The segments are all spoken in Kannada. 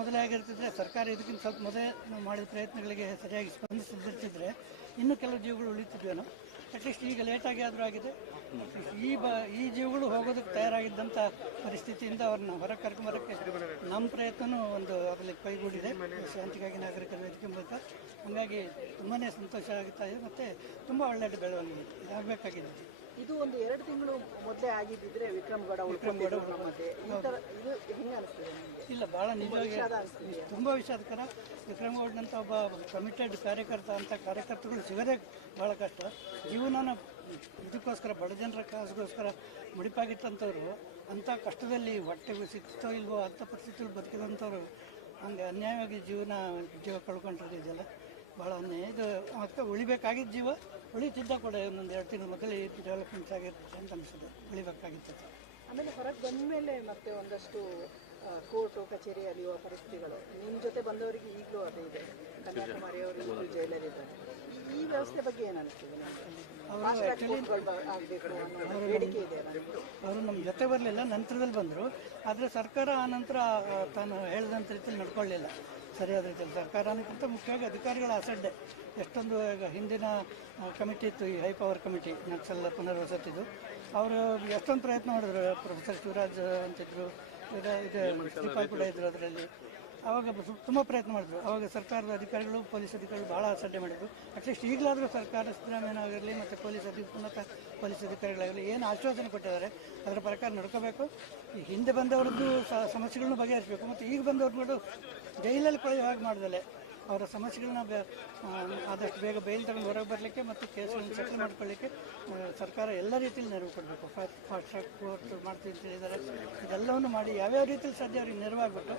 ಮೊದಲೇ ಆಗಿರ್ತಿದ್ರೆ, ಸರ್ಕಾರ ಇದಕ್ಕಿಂತ ಸ್ವಲ್ಪ ಮೊದಲೇ ನಾವು ಮಾಡಿದ ಪ್ರಯತ್ನಗಳಿಗೆ ಸರಿಯಾಗಿ ಸ್ಪಂದಿಸಿರ್ತಿದ್ರೆ ಇನ್ನೂ ಕೆಲವು ಜೀವಗಳು ಉಳಿತಿದ್ವೇನೋ. ಅಟ್ಲೀಸ್ಟ್ ಈಗ ಲೇಟಾಗಿ ಆದರೂ ಆಗಿದೆ. ಈ ಜೀವಗಳು ಹೋಗೋದಕ್ಕೆ ತಯಾರಾಗಿದ್ದಂಥ ಪರಿಸ್ಥಿತಿಯಿಂದ ಅವ್ರನ್ನ ಹೊರಗೆ ಕರ್ಕೊಂಬರೋಕ್ಕೆ ನಮ್ಮ ಪ್ರಯತ್ನವೂ ಒಂದು ಅದರಲ್ಲಿ ಕೈಗೂಡಿದೆ, ಶಾಂತಿಗಾಗಿ ನಾಗರಿಕರ ವೇದಿಕೆ ಮೂಲಕ. ಹಾಗಾಗಿ ತುಂಬಾ ಸಂತೋಷ ಆಗುತ್ತಾ ಇದೆ ಮತ್ತು ತುಂಬ ಒಳ್ಳೆಯ ಬೆಳವಣಿಗೆ ಇದಾಗಬೇಕಾಗಿದೆ. ಇದು ಒಂದು 2 ತಿಂಗಳು ಮೊದಲೇ ಆಗಿದ್ದಿದ್ರೆ ವಿಕ್ರಮ್ಗೌಡ ನಮ್ಮದೇ ಈ ಥರ ಇದು ಹೆಂಗೆ ಅನಿಸ್ತದೆ ನಿಮಗೆ? ಇಲ್ಲ, ಭಾಳ ನಿಜವಾಗಿ ತುಂಬ ವಿಷಾದಕರ. ವಿಕ್ರಮ್ಗೌಡನಂಥ ಒಬ್ಬ ಕಮಿಟೆಡ್ ಕಾರ್ಯಕರ್ತರುಗಳು ಸಿಗೋದೇ ಭಾಳ ಕಷ್ಟ. ಜೀವನನ ಇದಕ್ಕೋಸ್ಕರ, ಬಡ ಜನರ ಕಾಸಿಗೋಸ್ಕರ ಮುಡಿಪಾಗಿತ್ತಂಥವ್ರು ಅಂಥ ಕಷ್ಟದಲ್ಲಿ ಹೊಟ್ಟೆಗೂ ಸಿಕ್ತೋ ಇಲ್ವೋ ಅಂಥ ಪರಿಸ್ಥಿತಿಯಲ್ಲಿ ಬದುಕಿದಂಥವ್ರು ಹಂಗೆ ಅನ್ಯಾಯವಾಗಿ ಜೀವ ಕಳ್ಕೊಂಡಿರೋದಿದೆಯಲ್ಲ, ಭಾಳ ಅನ್ಯಾಯ. ಇದು ಅದಕ್ಕೆ ಉಳಿಬೇಕಾಗಿದ್ದ ಜೀವ ಉಳಿತಿದ್ದ ಕೂಡ ಒಂದೊಂದು 2 ತಿಂಗಳ ಮೊದಲೇ ಡೆವಲಪ್ಮೆಂಟ್ಸ್ ಆಗಿರುತ್ತೆ ಅಂತ ಅನಿಸ್ತದೆ, ಉಳಿಬೇಕಾಗಿತ್ತು. ಆಮೇಲೆ ಹೊರಗೆ ಬಂದ ಮೇಲೆ ಮತ್ತೆ ಒಂದಷ್ಟು ಕೋರ್ಟು ಕಚೇರಿ ಅಲಿಯುವ ಪರಿಸ್ಥಿತಿಗಳು ನಿಮ್ಮ ಜೊತೆ ಬಂದವರಿಗೆ ಈಗಲೂ ಅದೇ ಇದೆ. ಕನ್ಯಾಕುಮಾರಿ ಅವರು ಈಗಲೂ ಜೈಲಲ್ಲಿದ್ದಾರೆ. ಈ ವ್ಯವಸ್ಥೆ ಬಗ್ಗೆ ಏನು ಅನಿಸ್ತಿದೆ ಬೇಡಿಕೆ ಇದೆ? ಅವರು ನಮ್ಮ ಜೊತೆ ಬರಲಿಲ್ಲ, ನಂತರದಲ್ಲಿ ಬಂದರು. ಆದರೆ ಸರ್ಕಾರ ಆ ನಂತರ ತಾನು ಹೇಳಿದಂಥ ರೀತಿಯಲ್ಲಿ ನಡ್ಕೊಳ್ಳಿಲ್ಲ ಸರಿಯಾದ ರೀತಿಯಲ್ಲಿ. ಸರ್ಕಾರ ಅನ್ನೋಕ್ಕಿಂತ ಮುಖ್ಯವಾಗಿ ಅಧಿಕಾರಿಗಳ ಅಸಡ್ಡೆ. ಎಷ್ಟೊಂದು ಈಗ ಹಿಂದಿನ ಕಮಿಟಿ ಇತ್ತು, ಈ ಹೈ ಪವರ್ ಕಮಿಟಿ ನಕ್ಸಲ್ ಪುನರ್ವಸತಿದು, ಅವರು ಎಷ್ಟೊಂದು ಪ್ರಯತ್ನ ಮಾಡಿದ್ರು. ಪ್ರೊಫೆಸರ್ ಶಿವರಾಜ್ ಅಂತಿದ್ರು, ಇದು ಶ್ರೀಪಾಲ್ ಕೂಡ ಇದ್ದರು ಅದರಲ್ಲಿ. ಆವಾಗ ತುಂಬ ಪ್ರಯತ್ನ ಮಾಡಿದ್ರು. ಆವಾಗ ಸರ್ಕಾರದ ಅಧಿಕಾರಿಗಳು, ಪೊಲೀಸ್ ಅಧಿಕಾರಿಗಳು ಭಾಳ ಅಸಡ್ಡೆ ಮಾಡಿದರು. ಅಟ್ಲೀಸ್ಟ್ ಈಗಲಾದರೂ ಸರ್ಕಾರ, ಸಿದ್ದರಾಮಯ್ಯ ಆಗಿರಲಿ ಮತ್ತು ಉನ್ನತ ಪೊಲೀಸ್ ಅಧಿಕಾರಿಗಳಾಗಲಿ ಏನು ಆಶ್ವಾಸನೆ ಕೊಟ್ಟಿದ್ದಾರೆ ಅದರ ಪ್ರಕಾರ ನಡ್ಕೋಬೇಕು. ಈ ಹಿಂದೆ ಬಂದವರದ್ದು ಸಮಸ್ಯೆಗಳನ್ನ ಬಗೆಹರಿಸಬೇಕು. ಮತ್ತು ಈಗ ಬಂದವ್ರದ್ದು ಜೈಲಲ್ಲಿ ಕಳೆಯುವ ಹಾಗೆ ಮಾಡಿದಲೆ ಅವರ ಸಮಸ್ಯೆಗಳನ್ನ ಆದಷ್ಟು ಬೇಗ ಬೇಲ್ ತಗೊಂಡು ಹೊರಗೆ ಬರಲಿಕ್ಕೆ ಮತ್ತು ಕೇಸ್ಗಳನ್ನು ಸೆಟ್ಲ್ ಮಾಡ್ಕೊಳ್ಳಿಕ್ಕೆ ಸರ್ಕಾರ ಎಲ್ಲ ರೀತಿಯಲ್ಲಿ ನೆರವು ಕೊಡಬೇಕು. ಫಾಸ್ಟ್ ಟ್ರ್ಯಾಕ್ ಕೋರ್ಟ್ ಮಾಡ್ತೀವಿ ಅಂತ ಹೇಳಿದ್ದಾರೆ. ಇದೆಲ್ಲವನ್ನು ಮಾಡಿ ಯಾವ್ಯಾವ ರೀತಿಯಲ್ಲಿ ಸಾಧ್ಯ ಅವ್ರಿಗೆ ನೆರವಾಗಬೇಕು.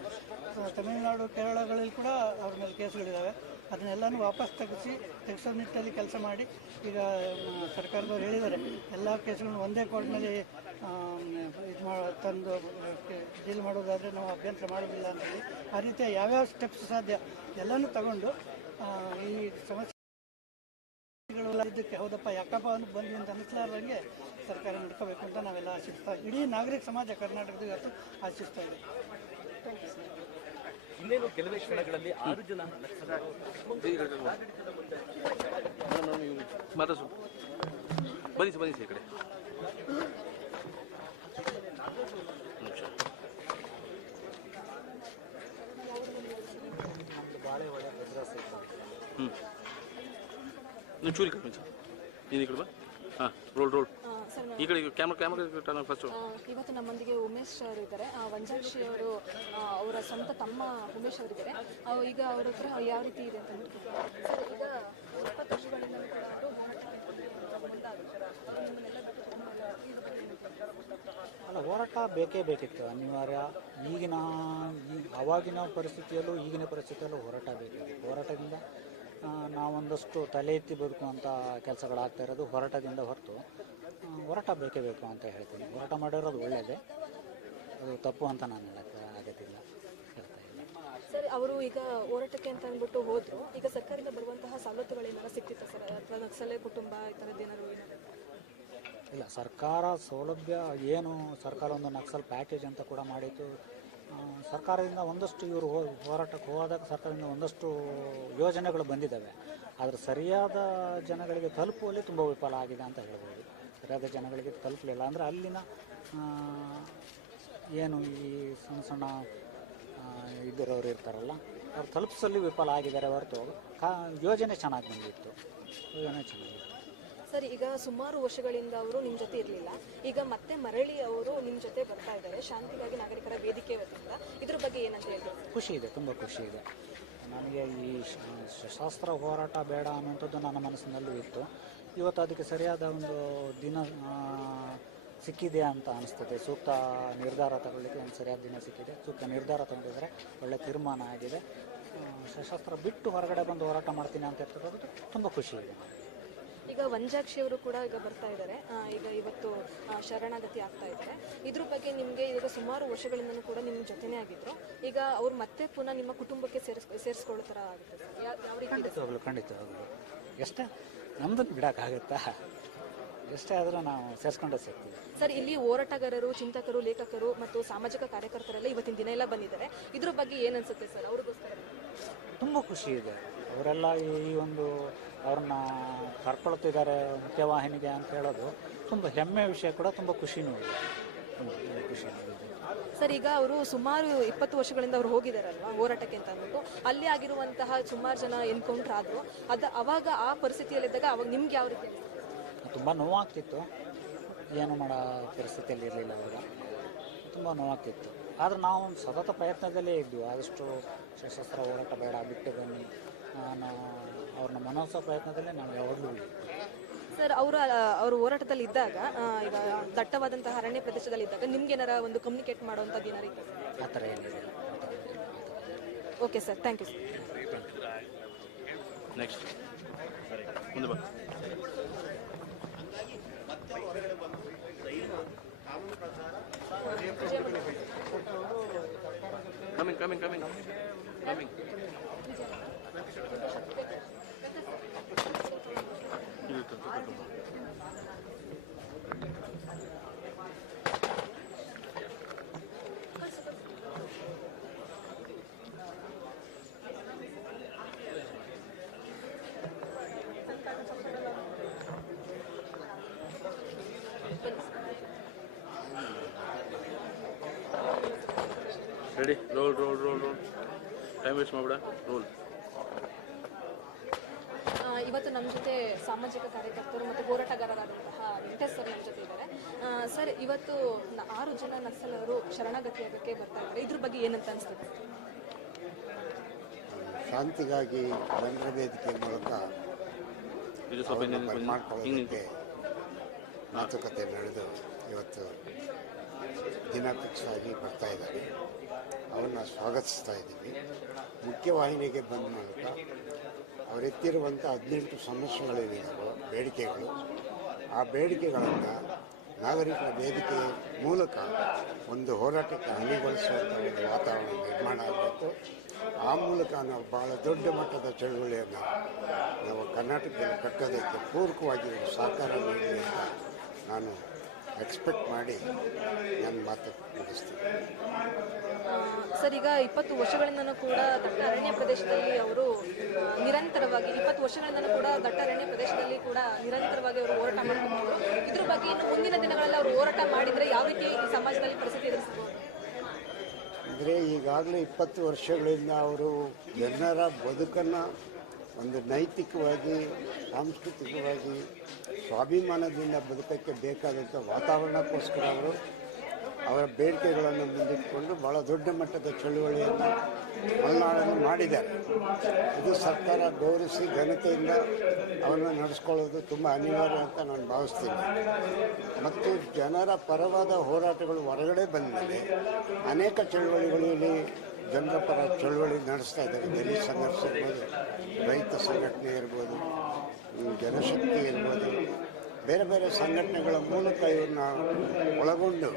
ತಮಿಳುನಾಡು, ಕೇರಳಗಳಲ್ಲಿ ಕೂಡ ಅವ್ರ ಮೇಲೆ ಕೇಸ್ಗಳಿದ್ದಾವೆ. ಅದನ್ನೆಲ್ಲನೂ ವಾಪಸ್ ತೆಗೆಸೋ ನಿಟ್ಟಲ್ಲಿ ಕೆಲಸ ಮಾಡಿ, ಈಗ ಸರ್ಕಾರದವ್ರು ಹೇಳಿದ್ದಾರೆ ಎಲ್ಲ ಕೇಸ್ಗಳನ್ನು ಒಂದೇ ಕೋರ್ಟ್ನಲ್ಲಿ ತಂದು ಡೀಲ್ ಮಾಡೋದಾದರೆ ನಾವು ಅಭ್ಯಂತರ ಮಾಡೋದಿಲ್ಲ ಅಂತೇಳಿ. ಆ ರೀತಿಯ ಯಾವ್ಯಾವ ಸ್ಟೆಪ್ಸ್ ಸಾಧ್ಯ ಎಲ್ಲನೂ ತಗೊಂಡು ಈ ಸಮಸ್ಯೆಗಳು ಇದಕ್ಕೆ ಹೌದಪ್ಪ ಯಾಕಪ್ಪ ಅನ್ನೋದು ಬಂದ್ವಿ ಅಂತ ಅನಿಸ್ಲಾರ್ದಂಗೆ ಸರ್ಕಾರ ನಡ್ಕೋಬೇಕು ಅಂತ ನಾವೆಲ್ಲ ಆಶಿಸ್ತಾ, ಇಡೀ ನಾಗರಿಕ ಸಮಾಜ ಕರ್ನಾಟಕದ ಇವತ್ತು ಆಶಿಸ್ತಾ ಇದೆ. ಇನ್ನೇನು ಕೆಲವೇ ಕ್ಷಣಗಳಲ್ಲಿ 6 ಜನ ಬನ್ನಿ ಈ ಕಡೆ. ನೀವು ಚೂರಿ ಕಡಿಮೆ ಈ ಕಡೆ ಬಾ. ಹಾಂ, ರೋಲ್ ಈ ಕಡೆ ಕ್ಯಾಮ್ರಾ ಫಸ್ಟ್. ಇವತ್ತು ನಮ್ಮೊಂದಿಗೆ ಉಮೇಶ್ ಅವರು ಇದ್ದಾರೆ. ವಂಜಾಕ್ಷಿ ಅವರು ಅವರ ಸ್ವಂತ ತಮ್ಮ ಉಮೇಶ್ ಅವರಿದ್ದಾರೆ. ಈಗ ಅವ್ರ ಹತ್ರ ಯಾವ ರೀತಿ ಇದೆ ಅಂತ ಸರ್, ಈಗ 20 ವರ್ಷಗಳಿಂದ ಅಲ್ಲ, ಹೋರಾಟ ಬೇಕೇ ಬೇಕಿತ್ತು, ಅನಿವಾರ್ಯ. ಆವಾಗಿನ ಪರಿಸ್ಥಿತಿಯಲ್ಲೂ ಈಗಿನ ಪರಿಸ್ಥಿತಿಯಲ್ಲೂ ಹೋರಾಟ ಬೇಕಿತ್ತು. ಹೋರಾಟದಿಂದ ನಾವೊಂದಷ್ಟು ತಲೆ ಎತ್ತಿ ಬದುಕುವಂಥ ಕೆಲಸಗಳಾಗ್ತಾ ಇರೋದು ಹೋರಾಟದಿಂದ ಹೊರತು ಹೋರಾಟ ಬೇಕೇ ಬೇಕು ಅಂತ ಹೇಳ್ತೀನಿ. ಹೋರಾಟ ಮಾಡಿರೋದು ಒಳ್ಳೆಯದೇ, ಅದು ತಪ್ಪು ಅಂತ ನಾನು ಹೇಳ್ತಾ ಇಲ್ಲ. ಸರ್, ಅವರು ಈಗ ಹೋರಾಟಕ್ಕೆ ಅಂತ ಅಂದ್ಬಿಟ್ಟು ಹೋದ್ರು. ಈಗ ಸರ್ಕಾರದಿಂದ ಬರುವಂತಹ ಸವಲತ್ತುಗಳೇನಾರ ಸಿಕ್ತಿತ್ತು ಸರ್, ಅಥವಾ ನಕ್ಸಲೆ ಕುಟುಂಬ ಈ ಥರದ್ದೇನಾರು? ಇಲ್ಲ, ಸರ್ಕಾರ ಸೌಲಭ್ಯ ಏನು, ಸರ್ಕಾರ ಒಂದು ನಕ್ಸಲ್ ಪ್ಯಾಕೇಜ್ ಅಂತ ಕೂಡ ಮಾಡಿತ್ತು. ಸರ್ಕಾರದಿಂದ ಒಂದಷ್ಟು ಇವರು ಹೋರಾಟಕ್ಕೆ ಹೋದಾಗ ಸರ್ಕಾರದಿಂದ ಒಂದಷ್ಟು ಯೋಜನೆಗಳು ಬಂದಿದ್ದಾವೆ. ಆದರೆ ಸರಿಯಾದ ಜನಗಳಿಗೆ ತಲುಪುವಲ್ಲಿ ತುಂಬ ವಿಫಲ ಆಗಿದೆ ಅಂತ ಹೇಳ್ಬೋದು. ಸರಿಯಾದ ಜನಗಳಿಗೆ ತಲುಪಲಿಲ್ಲ ಅಂದರೆ ಅಲ್ಲಿನ ಏನು ಈ ಸಣ್ಣ ಇದ್ದರವ್ರು ಇರ್ತಾರಲ್ಲ, ಅವ್ರು ತಲುಪಿಸಲ್ಲಿ ವಿಫಲ ಆಗಿದ್ದಾರೆ ಹೊರತು ಯೋಜನೆ ಚೆನ್ನಾಗಿ ಬಂದಿತ್ತು. ಸರ್, ಈಗ ಸುಮಾರು ವರ್ಷಗಳಿಂದ ಅವರು ನಿಮ್ಮ ಜೊತೆ ಇರಲಿಲ್ಲ. ಈಗ ಮತ್ತೆ ಮರಳಿ ಅವರು ನಿಮ್ಮ ಜೊತೆ ಬರ್ತಾ ಇದ್ದಾರೆ ಶಾಂತಿಗಾಗಿ ನಾಗರಿಕರ ವೇದಿಕೆ ವತಿಯಿಂದ. ಇದ್ರ ಬಗ್ಗೆ ಏನಂತ ಹೇಳ್ತಾರೆ? ಖುಷಿ ಇದೆ, ತುಂಬ ಖುಷಿ ಇದೆ. ನನಗೆ ಈ ಸಶಸ್ತ್ರ ಹೋರಾಟ ಬೇಡ ಅನ್ನುವಂಥದ್ದು ನನ್ನ ಮನಸ್ಸಿನಲ್ಲೂ ಇತ್ತು. ಇವತ್ತು ಅದಕ್ಕೆ ಸರಿಯಾದ ಒಂದು ದಿನ ಸಿಕ್ಕಿದೆ ಅಂತ ಅನಿಸ್ತದೆ. ಸೂಕ್ತ ನಿರ್ಧಾರ ತಗೊಳ್ಳಿಕ್ಕೆ ಒಂದು ಸರಿಯಾದ ದಿನ ಸಿಕ್ಕಿದೆ. ಸೂಕ್ತ ನಿರ್ಧಾರ ತಗೊಂಡಿದ್ದಾರೆ, ಒಳ್ಳೆ ತೀರ್ಮಾನ ಆಗಿದೆ. ಸಶಸ್ತ್ರ ಬಿಟ್ಟು ಹೊರಗಡೆ ಬಂದು ಹೋರಾಟ ಮಾಡ್ತೀನಿ ಅಂತ ಇರ್ತಕ್ಕಂಥದ್ದು ತುಂಬ ಖುಷಿ ಇದೆ. ಈಗ ವಂಜಾಕ್ಷಿ ಅವರು ಕೂಡ ಈಗ ಬರ್ತಾ ಇದ್ದಾರೆ. ಈಗ ಇವತ್ತು ಶರಣಾಗತಿ ಆಗ್ತಾ ಇದ್ದಾರೆ. ಇದ್ರ ಬಗ್ಗೆ ನಿಮಗೆ ಈಗ ಸುಮಾರು ವರ್ಷಗಳಿಂದನೂ ಕೂಡ ನಿಮ್ಮ ಜೊತೆನೇ ಆಗಿದ್ರು. ಈಗ ಅವ್ರು ಮತ್ತೆ ಪುನಃ ನಿಮ್ಮ ಕುಟುಂಬಕ್ಕೆ ಸೇರಿಸ್ಕೊಳ್ಳೋ ಥರ ಆಗುತ್ತೆ ಸರ್, ಯಾವ ರೀತಿ? ಖಂಡಿತವಾಗ್ಲು ಎಷ್ಟೇ ನಮ್ದನ್ನು ಬಿಡೋಕ್ಕಾಗುತ್ತಾ? ಎಷ್ಟೇ ಆದರೂ ನಾವು ಸೇರಿಸ್ಕೊಂಡೇ ಸೇರ್ತೀವಿ. ಸರ್, ಇಲ್ಲಿ ಹೋರಾಟಗಾರರು, ಚಿಂತಕರು, ಲೇಖಕರು ಮತ್ತು ಸಾಮಾಜಿಕ ಕಾರ್ಯಕರ್ತರೆಲ್ಲ ಇವತ್ತಿನ ದಿನ ಎಲ್ಲ ಬಂದಿದ್ದಾರೆ. ಇದ್ರ ಬಗ್ಗೆ ಏನು ಅನ್ಸುತ್ತೆ ಸರ್? ಅವ್ರಿಗೋಸ್ಕರ ತುಂಬ ಖುಷಿ ಇದೆ. ಅವರೆಲ್ಲ ಈ ಒಂದು ಅವ್ರನ್ನ ಕರ್ಕೊಳ್ತಿದ್ದಾರೆ ಮುಖ್ಯವಾಹಿನಿಗೆ ಅಂತ ಹೇಳೋದು ತುಂಬ ಹೆಮ್ಮೆಯ ವಿಷಯ ಕೂಡ, ತುಂಬ ಖುಷಿನೂ ಇದೆ. ಖುಷಿನೂ ಇದೆ ಸರ್. ಈಗ ಅವರು ಸುಮಾರು 20 ವರ್ಷಗಳಿಂದ ಅವ್ರು ಹೋಗಿದ್ದಾರಲ್ವಾ ಹೋರಾಟಕ್ಕೆ ಅಂತ ಅಂದ್ಬಿಟ್ಟು, ಅಲ್ಲಿ ಆಗಿರುವಂತಹ ಸುಮಾರು ಜನ ಎನ್ಕೌಂಟರ್ ಆದರು. ಅವಾಗ ಆ ಪರಿಸ್ಥಿತಿಯಲ್ಲಿದ್ದಾಗ ಅವಾಗ ನಿಮ್ಗೆ ಯಾವ ರೀತಿ ತುಂಬ ನೋವಾಗ್ತಿತ್ತು. ಏನು ಮಾಡೋ ಪರಿಸ್ಥಿತಿಯಲ್ಲಿ ಇರಲಿಲ್ಲ ಅವಾಗ, ತುಂಬ ನೋವಾಗ್ತಿತ್ತು. ಆದರೆ ನಾವು ಸತತ ಪ್ರಯತ್ನದಲ್ಲೇ ಇದ್ವಿ. ಆದಷ್ಟು ಸಶಸ್ತ್ರ ಹೋರಾಟ ಬೇಡ, ಬಿಟ್ಟು ಬನ್ನಿ, ಅವ್ರನ್ನ ಮನೋತ್ಸವ ಪ್ರಯತ್ನದಲ್ಲೇ ನಾವು ಯಾವಾಗಲೂ ಇದ್ವಿ. ಸರ್, ಅವರು ಹೋರಾಟದಲ್ಲಿ ಇದ್ದಾಗ, ಈಗ ದಟ್ಟವಾದಂತಹ ಅರಣ್ಯ ಪ್ರದೇಶದಲ್ಲಿ ಇದ್ದಾಗ ನಿಮ್ಗೇನಾರ ಒಂದು ಕಮ್ಯುನಿಕೇಟ್ ಮಾಡುವಂಥದ್ದು ಏನಾರು ಇತ್ತು? ಆ ಥರ ಏನಿದೆ. Okay sir, thank you sir. Next ಮುಂದೆ ಬಾ. Coming ready. Roll. Time waste ಮಾಡ್ಬೇಡ. ರೋಲ್. ಇವತ್ತು ನಮ್ಮ ಜೊತೆ ಸಾಮಾಜಿಕ ಕಾರ್ಯಕರ್ತರು ಮತ್ತು ಹೋರಾಟಗಾರರಾದಂತಹ ವೆಂಕಟೇಶ್ ಸರ್ ನಮ್ಮ ಜೊತೆ ಇದ್ದಾರೆ. ಸರ್, ಇವತ್ತು 6 ಜನ ನಕ್ಸಲರು ಶರಣಾಗತಿಯಾಗಕ್ಕೆ ಬರ್ತಾ ಇದ್ದಾರೆ. ಇದ್ರ ಬಗ್ಗೆ ಏನಂತ ಅನಿಸ್ತದೆ? ಶಾಂತಿಗಾಗಿ ಜನರ ವೇದಿಕೆ ಮೂಲಕ ಮಾಡ್ಕೊಳ್ಳೋದಕ್ಕೆ ಮಾತುಕತೆ ನಡೆದು ಇವತ್ತು ದಿನ ಫಿಕ್ಸ್ ಆಗಿ ಬರ್ತಾ ಇದ್ದಾರೆ. ಅವನ್ನ ಸ್ವಾಗತಿಸ್ತಾ ಇದ್ದೀವಿ. ಮುಖ್ಯವಾಹಿನಿಗೆ ಬಂದ ಮೂಲಕ ಅವರೆತ್ತಿರುವಂಥ 18 ಸಮಸ್ಯೆಗಳೇನಿದ್ದಾವೋ, ಬೇಡಿಕೆಗಳು, ಆ ಬೇಡಿಕೆಗಳನ್ನು ನಾಗರಿಕರ ವೇದಿಕೆ ಮೂಲಕ ಒಂದು ಹೋರಾಟಕ್ಕೆ ಹಣಿಗೊಳಿಸುವಂಥ ಒಂದು ವಾತಾವರಣ ನಿರ್ಮಾಣ ಆಗಬೇಕು. ಆ ಮೂಲಕ ನಾವು ಭಾಳ ದೊಡ್ಡ ಮಟ್ಟದ ಚಳುವಳಿಯನ್ನು ನಾವು ಕರ್ನಾಟಕದಲ್ಲಿ ಕಟ್ಟೋದಕ್ಕೆ ಪೂರಕವಾಗಿ ಸಹಕಾರ ನೀಡಿ ಅಂತ ನಾನು ಎಕ್ಸ್ಪೆಕ್ಟ್ ಮಾಡಿ ನನ್ನ ಮಾತು ಮುಗಿಸ್ತೀನಿ. ಸರ್, ಈಗ 20 ವರ್ಷಗಳಿಂದನೂ ಕೂಡ ದಟ್ಟ ಅರಣ್ಯ ಪ್ರದೇಶದಲ್ಲಿ ಅವರು ನಿರಂತರವಾಗಿ 20 ವರ್ಷಗಳಿಂದನೂ ಕೂಡ ದಟ್ಟ ಅರಣ್ಯ ಪ್ರದೇಶದಲ್ಲಿ ಕೂಡ ನಿರಂತರವಾಗಿ ಅವರು ಹೋರಾಟ ಮಾಡ್ತಿದ್ರು. ಇದ್ರ ಬಗ್ಗೆ ಇನ್ನು ಮುಂದಿನ ದಿನಗಳಲ್ಲಿ ಅವರು ಹೋರಾಟ ಮಾಡಿದರೆ ಯಾವ ರೀತಿ ಸಮಾಜದಲ್ಲಿ ಪರಿಸ್ಥಿತಿ ಎದುರಿಸಬಹುದು? ಅಂದರೆ ಈಗಾಗಲೇ 20 ವರ್ಷಗಳಿಂದ ಅವರು ಜನರ ಬದುಕನ್ನು ಒಂದು ನೈತಿಕವಾಗಿ, ಸಾಂಸ್ಕೃತಿಕವಾಗಿ, ಸ್ವಾಭಿಮಾನದಿಂದ ಬದುಕಕ್ಕೆ ಬೇಕಾದಂಥ ವಾತಾವರಣಕ್ಕೋಸ್ಕರ ಅವರು ಅವರ ಬೇಡಿಕೆಗಳನ್ನು ಮುಂದಿಟ್ಟುಕೊಂಡು ಭಾಳ ದೊಡ್ಡ ಮಟ್ಟದ ಚಳುವಳಿಯನ್ನು ಮಲೆನಾಡನ್ನು ಮಾಡಿದ್ದಾರೆ. ಇದು ಸರ್ಕಾರ ಗೌರವಿಸಿ ಘನತೆಯಿಂದ ಅವರನ್ನು ನಡೆಸ್ಕೊಳ್ಳೋದು ತುಂಬ ಅನಿವಾರ್ಯ ಅಂತ ನಾನು ಭಾವಿಸ್ತೀನಿ. ಮತ್ತು ಜನರ ಪರವಾದ ಹೋರಾಟಗಳು ಹೊರಗಡೆ ಬಂದ ಮೇಲೆ ಅನೇಕ ಚಳುವಳಿಗಳಲ್ಲಿ ಜನರ ಪರ ಚಳುವಳಿ ನಡೆಸ್ತಾ ಇದ್ದಾರೆ. ದಲಿತ ಸಂಘರ್ಷ ಇರ್ಬೋದು, ರೈತ ಸಂಘಟನೆ ಇರ್ಬೋದು, ಜನಶಕ್ತಿ ಇರ್ಬೋದು, ಬೇರೆ ಬೇರೆ ಸಂಘಟನೆಗಳ ಮೂಲಕ ಇವ್ರನ್ನ ಒಳಗೊಂಡು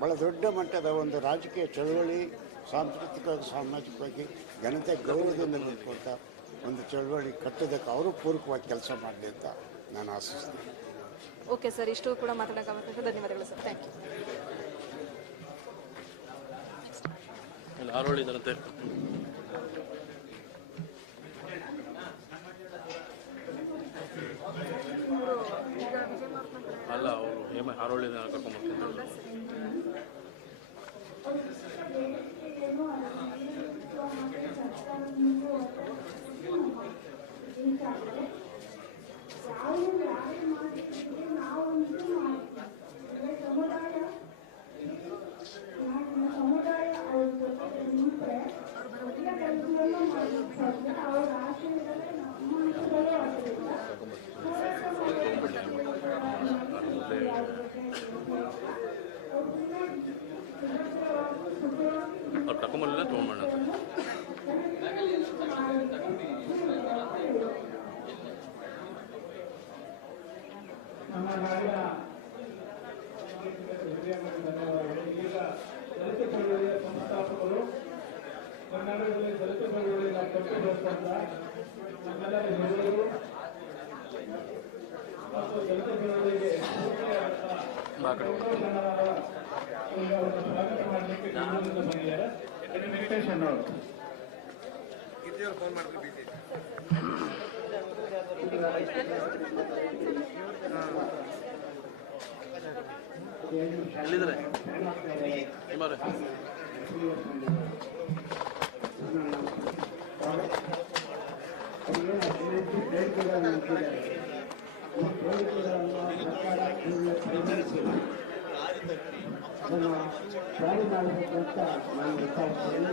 ಭಾಳ ದೊಡ್ಡ ಮಟ್ಟದ ಒಂದು ರಾಜಕೀಯ ಚಳುವಳಿ, ಸಾಂಸ್ಕೃತಿಕವಾಗಿ, ಸಾಮಾಜಿಕವಾಗಿ ಘನತೆ ಗೌರವದಿಂದ ನಿಂತ್ಕೊಂತ ಒಂದು ಚಳುವಳಿ ಕಟ್ಟೋದಕ್ಕೆ ಅವರು ಪೂರಕವಾಗಿ ಕೆಲಸ ಮಾಡಲಿ ಅಂತ ನಾನು ಆಶಿಸ್ತೀನಿ. ಓಕೆ ಸರ್, ಇಷ್ಟು ಕೂಡ ಮಾತಾಡೋಕ್ಕಾಗಕ್ಕೆ ಧನ್ಯವಾದಗಳು ಸರ್. Thank you. ಆರೋಳಿದಾರಂತೆ. ಅಲ್ಲ, ಅವರು ಹೇಮ ಹಾರೋಳಿ ಕರ್ಕೊಂಡ್ಬರ್ತೀನಿ. ಅವ್ರು ತಗೊಂಬರಲಿಲ್ಲ, ತೊಗೊಂಡ್ಬಣ್ಣ ಅಂತ. ನಮ್ಮ ನಾಡಿನ ಧನ್ಯವಾದಗಳು. ಈಗ ದಲಿತ ಚಳವಳಿಯ ಸಂಸ್ಥಾಪಕರು, ಕರ್ನಾಟಕದಲ್ಲಿ ದಲಿತ ಚಳವಳಿಯನ್ನು ಕಟ್ಟಿಕೊಡುವಂತ ನಮ್ಮೆಲ್ಲರ ಹಿರಿಯರು ಮತ್ತು ದಲಿತ ಚಳವಳಿಗೆ ಸ್ವಾಗತ ಮಾಡಲಿಕ್ಕೆ ಬೆಂಗಳೂರಿಂದ ಬಂದಿದ್ದಾರೆ. ವೆಂಕಟೇಶ್ ಅನ್ನೋರು. ಎಲ್ಲಿದ್ದಾರೆ ನಿಮ್ಮವ್ರೆ? ಜಾರಿ ಮಾಡಬೇಕು ಅಂತ ನಾನು ವಿಚಾರಿಸ್ತೇನೆ.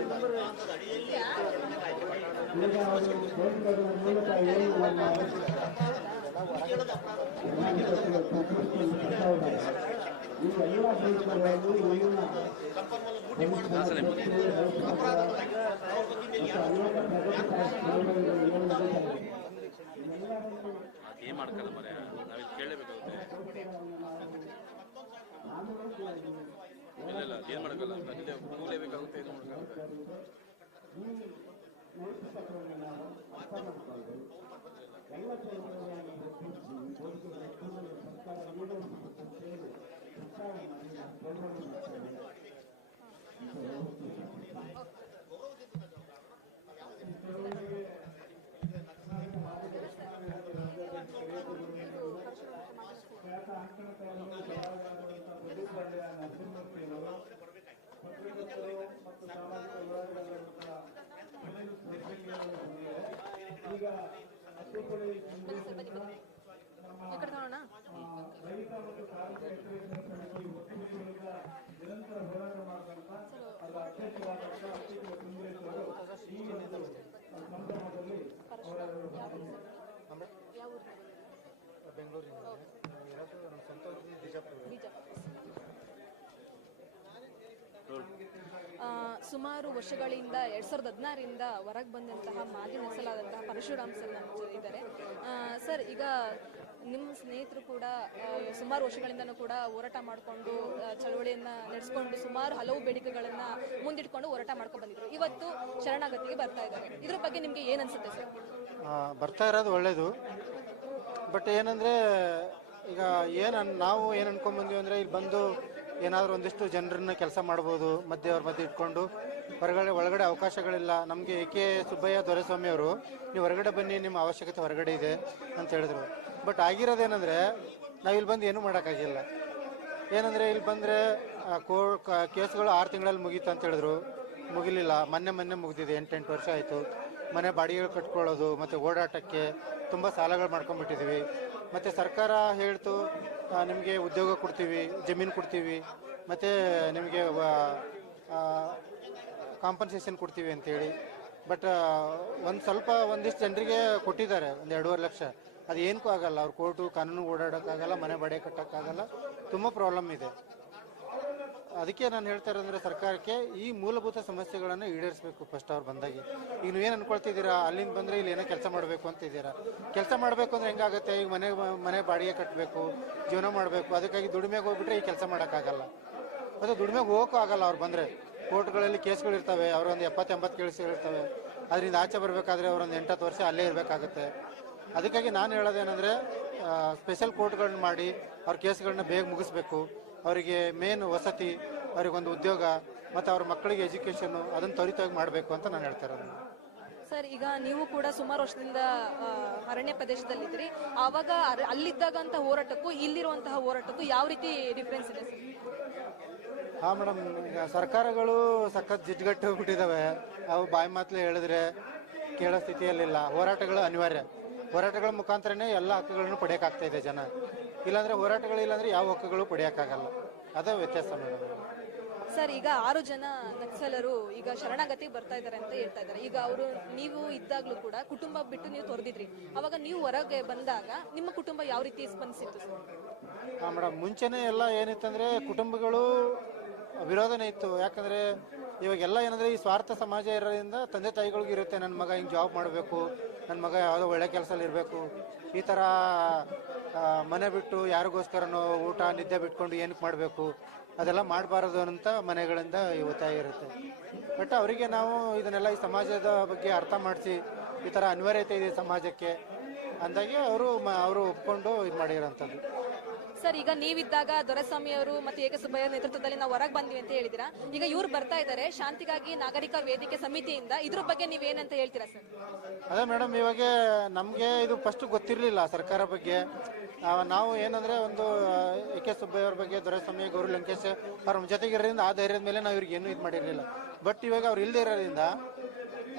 ಈಗ ಅವರು ಬೇಡಿಕೆಗಳ ಮೂಲಕ ಏನು ನಮ್ಮ ಈ ಎಲ್ಲ ಬೇಡಿಕೆಗಳನ್ನು ಇಲ್ಲಿನ ಅನೇಕ ಏನು ಮಾಡ್ಕಲ್ಲ ಮರೆ, ನಾವಿಲ್ಲಿ ಕೇಳಲೇಬೇಕಾಗುತ್ತೆ. ಇಲ್ಲ ಇಲ್ಲ ಏನು ಮಾಡೋಕ್ಕಲ್ಲ, ಅಲ್ಲೇ ಹೋಗಲೇಬೇಕಾಗುತ್ತೆ, ಏನು ಮಾಡೋಕ್ಕಾಗುತ್ತೆ. ನಿರಂತರ ಹೋರಾಟ ಮಾಡಿದಂತ ಅದರ ಅಧ್ಯಕ್ಷರಾದಂಥ ಸಂಭ್ರಮದಲ್ಲಿ ಸುಮಾರು ವರ್ಷಗಳಿಂದ 2016ರಿಂದ ಹೊರಗೆ ಬಂದಂತಹ ಮಾಜಿ ನಕ್ಸಲಾದಂತಹ ಪರಶುರಾಮ್ ಸರ್ ಇದ್ದಾರೆ. ಸರ್, ಈಗ ನಿಮ್ಮ ಸ್ನೇಹಿತರು ಕೂಡ ಸುಮಾರು ವರ್ಷಗಳಿಂದನೂ ಕೂಡ ಹೋರಾಟ ಮಾಡಿಕೊಂಡು ಚಳವಳಿಯನ್ನು ನಡೆಸ್ಕೊಂಡು ಸುಮಾರು ಹಲವು ಬೇಡಿಕೆಗಳನ್ನು ಮುಂದಿಟ್ಕೊಂಡು ಹೋರಾಟ ಮಾಡ್ಕೊಂಡು ಬಂದಿದ್ರು. ಇವತ್ತು ಶರಣಾಗತಿಗೆ ಬರ್ತಾ ಇದ್ದಾರೆ. ಇದ್ರ ಬಗ್ಗೆ ನಿಮಗೆ ಏನು ಅನ್ಸುತ್ತೆ ಸರ್? ಬರ್ತಾ ಇರೋದು ಒಳ್ಳೇದು. ಬಟ್ ಏನಂದರೆ ಈಗ ನಾವು ಏನು ಅನ್ಕೊಂಡ್ಬಂದ್ವಿ ಅಂದರೆ ಇಲ್ಲಿ ಬಂದು ಏನಾದರೂ ಒಂದಿಷ್ಟು ಜನರನ್ನ ಕೆಲಸ ಮಾಡ್ಬೋದು, ಅವ್ರ ಮಧ್ಯೆ ಇಟ್ಕೊಂಡು ಒಳಗಡೆ ಅವಕಾಶಗಳಿಲ್ಲ. ನಮಗೆ ಎ.ಕೆ. ಸುಬ್ಬಯ್ಯ ದೊರೆಸ್ವಾಮಿ ಅವರು ನೀವು ಹೊರಗಡೆ ಬನ್ನಿ, ನಿಮ್ಮ ಅವಶ್ಯಕತೆ ಹೊರಗಡೆ ಇದೆ ಅಂತ ಹೇಳಿದ್ರು. ಬಟ್ ಆಗಿರೋದೇನೆಂದರೆ ನಾವಿಲ್ಲಿ ಬಂದು ಏನೂ ಮಾಡೋಕ್ಕಾಗಿಲ್ಲ. ಏನಂದರೆ ಇಲ್ಲಿ ಬಂದರೆ ಕೇಸ್ಗಳು 6 ತಿಂಗಳಲ್ಲಿ ಮುಗೀತು ಅಂತ ಹೇಳಿದ್ರು. ಮುಗಿಲಿಲ್ಲ. ಮೊನ್ನೆ ಮುಗಿದಿದೆ. 8 ವರ್ಷ ಆಯಿತು. ಮನೆ ಬಾಡಿಗೆ ಕಟ್ಕೊಳ್ಳೋದು ಮತ್ತು ಓಡಾಟಕ್ಕೆ ತುಂಬ ಸಾಲಗಳು ಮಾಡ್ಕೊಂಡ್ಬಿಟ್ಟಿದ್ದೀವಿ. ಮತ್ತು ಸರ್ಕಾರ ಹೇಳ್ತು ನಿಮಗೆ ಉದ್ಯೋಗ ಕೊಡ್ತೀವಿ, ಜಮೀನು ಕೊಡ್ತೀವಿ, ಮತ್ತು ನಿಮಗೆ ಕಾಂಪನ್ಸೇಷನ್ ಕೊಡ್ತೀವಿ ಅಂತೇಳಿ. ಬಟ್ ಒಂದಿಷ್ಟು ಜನರಿಗೆ ಕೊಟ್ಟಿದ್ದಾರೆ, 1-2.5 ಲಕ್ಷ. ಅದು ಏನಕ್ಕೂ ಆಗಲ್ಲ. ಅವ್ರು ಕೋರ್ಟು ಕಾನೂನು ಓಡಾಡೋಕ್ಕಾಗಲ್ಲ, ಮನೆ ಬಾಡಿಗೆ ಕಟ್ಟೋಕ್ಕಾಗಲ್ಲ. ತುಂಬ ಪ್ರಾಬ್ಲಮ್ ಇದೆ. ಅದಕ್ಕೆ ನಾನು ಹೇಳ್ತಾ ಇರೋದಂದರೆ ಸರ್ಕಾರಕ್ಕೆ ಈ ಮೂಲಭೂತ ಸಮಸ್ಯೆಗಳನ್ನು ಈಡೇರಿಸಬೇಕು ಫಸ್ಟ್ ಅವ್ರು ಬಂದಾಗಿ. ಈಗ ನೀವೇನು ಅಂದ್ಕೊಳ್ತಿದ್ದೀರಾ, ಅಲ್ಲಿಂದ ಬಂದರೆ ಇಲ್ಲಿ ಏನೋ ಕೆಲಸ ಮಾಡಬೇಕು ಅಂತಿದ್ದೀರಾ. ಕೆಲಸ ಮಾಡಬೇಕು ಅಂದರೆ ಹೆಂಗಾಗುತ್ತೆ? ಈಗ ಮನೆ ಬಾಡಿಗೆ ಕಟ್ಟಬೇಕು, ಜೀವನ ಮಾಡಬೇಕು. ಅದಕ್ಕಾಗಿ ದುಡಿಮೆಗೆ ಹೋಗ್ಬಿಟ್ರೆ ಈ ಕೆಲಸ ಮಾಡೋಕ್ಕಾಗಲ್ಲ. ಮತ್ತು ದುಡಿಮೆಗೆ ಹೋಗೋಕ್ಕೂ ಆಗಲ್ಲ. ಅವ್ರು ಬಂದರೆ ಕೋರ್ಟ್ಗಳಲ್ಲಿ ಕೇಸ್ಗಳಿರ್ತವೆ, ಅವರೊಂದು 70-80 ಕೇಸ್ಗಳಿರ್ತವೆ. ಅದರಿಂದ ಆಚೆ ಬರಬೇಕಾದ್ರೆ ಅವರೊಂದು 8-10 ವರ್ಷ ಅಲ್ಲೇ ಇರಬೇಕಾಗುತ್ತೆ. ಅದಕ್ಕಾಗಿ ನಾನು ಹೇಳೋದೇನೆಂದರೆ ಸ್ಪೆಷಲ್ ಕೋರ್ಟ್ಗಳನ್ನ ಮಾಡಿ ಅವ್ರ ಕೇಸ್ಗಳನ್ನ ಬೇಗ ಮುಗಿಸ್ಬೇಕು. ಅವರಿಗೆ ಮೇನ್ ವಸತಿ, ಅವರಿಗೊಂದು ಉದ್ಯೋಗ ಮತ್ತು ಅವ್ರ ಮಕ್ಕಳಿಗೆ ಎಜುಕೇಷನ್ನು ಅದನ್ನು ತ್ವರಿತವಾಗಿ ಮಾಡಬೇಕು ಅಂತ ನಾನು ಹೇಳ್ತಾ ಇರೋದು. ಸರ್, ಈಗ ನೀವು ಕೂಡ ಸುಮಾರು ವರ್ಷದಿಂದ ಅರಣ್ಯ ಪ್ರದೇಶದಲ್ಲಿದ್ದೀರಿ. ಆವಾಗ ಅಲ್ಲಿದ್ದಾಗಂಥ ಹೋರಾಟಕ್ಕೂ ಇಲ್ಲಿರುವಂತಹ ಹೋರಾಟಕ್ಕೂ ಯಾವ ರೀತಿ ಡಿಫ್ರೆನ್ಸ್ ಇದೆ ಸರ್? ಹಾಂ ಮೇಡಮ್, ಈಗ ಸರ್ಕಾರಗಳು ಸಖತ್ ಜಿಡ್ಗಟ್ಟು ಹೋಗ್ಬಿಟ್ಟಿದ್ದಾವೆ. ಅವು ಬಾಯಿ ಮಾತಲ್ಲಿ ಹೇಳಿದ್ರೆ ಕೇಳೋ ಸ್ಥಿತಿಯಲ್ಲಿಲ್ಲ. ಹೋರಾಟಗಳು ಅನಿವಾರ್ಯ. ಹೋರಾಟಗಳ ಮುಖಾಂತರನೇ ಎಲ್ಲ ಹಕ್ಕುಗಳನ್ನು ಪಡೆಯೋಕ್ಕಾಗ್ತಾ ಇದೆ ಜನ. ಇಲ್ಲಾಂದರೆ ಹೋರಾಟಗಳಿಲ್ಲಾಂದರೆ ಯಾವ ಹಕ್ಕುಗಳು ಪಡೆಯೋಕ್ಕಾಗಲ್ಲ. ಅದೇ ವ್ಯತ್ಯಾಸ ಮೇಡಮ್. ಸರ್, ಈಗ 6 ಜನ ನಕ್ಸಲರು ಈಗ ಶರಣಾಗತಿಗೆ ಬರ್ತಾ ಇದ್ದಾರೆ ಅಂತ ಹೇಳ್ತಾ ಇದ್ದಾರೆ. ಈಗ ನೀವು ಇದ್ದಾಗಲೂ ಕೂಡ ಕುಟುಂಬ ಬಿಟ್ಟು ನೀವು ತೊರೆದಿದ್ರಿ. ಅವಾಗ ನೀವು ಹೊರಗೆ ಬಂದಾಗ ನಿಮ್ಮ ಕುಟುಂಬ ಯಾವ ರೀತಿ ಸ್ಪಂದಿಸಿತ್ತು ಸರ್? ಹಾಂ ಮೇಡಮ್, ಮುಂಚೆನೇ ಎಲ್ಲ ಏನಿತ್ತಂದರೆ ಕುಟುಂಬಗಳು ವಿರೋಧನೇ ಇತ್ತು. ಯಾಕಂದರೆ ಇವಾಗೆಲ್ಲ ಏನಂದರೆ ಈ ಸ್ವಾರ್ಥ ಸಮಾಜ ಇರೋದ್ರಿಂದ ತಂದೆ ತಾಯಿಗಳಿಗೂ ಇರುತ್ತೆ, ನನ್ನ ಮಗ ಹಿಂಗೆ ಜಾಬ್ ಮಾಡಬೇಕು, ನನ್ನ ಮಗ ಯಾವುದೋ ಒಳ್ಳೆ ಕೆಲಸದಲ್ಲಿ ಇರಬೇಕು. ಈ ಥರ ಮನೆ ಬಿಟ್ಟು ಯಾರಿಗೋಸ್ಕರನೋ ಊಟ ನಿದ್ದೆ ಬಿಟ್ಕೊಂಡು ಏನಕ್ಕೆ ಮಾಡಬೇಕು, ಅದೆಲ್ಲ ಮಾಡಬಾರದು ಅಂತ ಮನೆಗಳಿಂದ ಒತ್ತಾಯ ಇರುತ್ತೆ. ಬಟ್ ಅವರಿಗೆ ನಾವು ಇದನ್ನೆಲ್ಲ ಈ ಸಮಾಜದ ಬಗ್ಗೆ ಅರ್ಥ ಮಾಡಿಸಿ ಈ ಥರ ಅನಿವಾರ್ಯತೆ ಇದೆ ಸಮಾಜಕ್ಕೆ, ಅಂದಾಗೆ ಅವರು ಒಪ್ಕೊಂಡು ಇದು ಮಾಡಿರೋಂಥದ್ದು. ಸರ್, ಈಗ ನೀವಿದ್ದಾಗ ದೊರೆಸ್ವಾಮಿ ಅವರು ಮತ್ತೆ ಎ ಕೆ ಸುಬ್ಬಯ್ಯ ನೇತೃತ್ವದಲ್ಲಿ ನಾವು ಹೊರಗೆ ಬಂದ್ವಿ ಅಂತ ಹೇಳಿದಿರಾ. ಈಗ ಇವ್ರು ಬರ್ತಾ ಇದ್ದಾರೆ ಶಾಂತಿಗಾಗಿ ನಾಗರಿಕ ವೇದಿಕೆ ಸಮಿತಿಯಿಂದ, ಇದ್ರ ಬಗ್ಗೆ ನೀವೇನಂತ ಹೇಳ್ತೀರಾ ಸರ್? ಅದೇ ಮೇಡಮ್, ಇವಾಗ ನಮಗೆ ಇದು ಫಸ್ಟ್ ಗೊತ್ತಿರಲಿಲ್ಲ ಸರ್ಕಾರ ಬಗ್ಗೆ. ನಾವು ಏನಂದ್ರೆ ಒಂದು ಎ ಕೆ ಸುಬ್ಬಯ್ಯ ಅವ್ರ ಬಗ್ಗೆ, ದೊರೆಸ್ವಾಮಿ, ಗೌರಿ ಲಂಕೇಶ್ ಅವ್ರ ಜೊತೆಗಿರೋದ್ರಿಂದ ಆ ಧೈರ್ಯದ ಮೇಲೆ ನಾವು ಇವ್ರಿಗೆ ಏನು ಇದು ಮಾಡಿರಲಿಲ್ಲ. ಬಟ್ ಇವಾಗ ಅವ್ರು ಇಲ್ಲದೆ ಇರೋದ್ರಿಂದ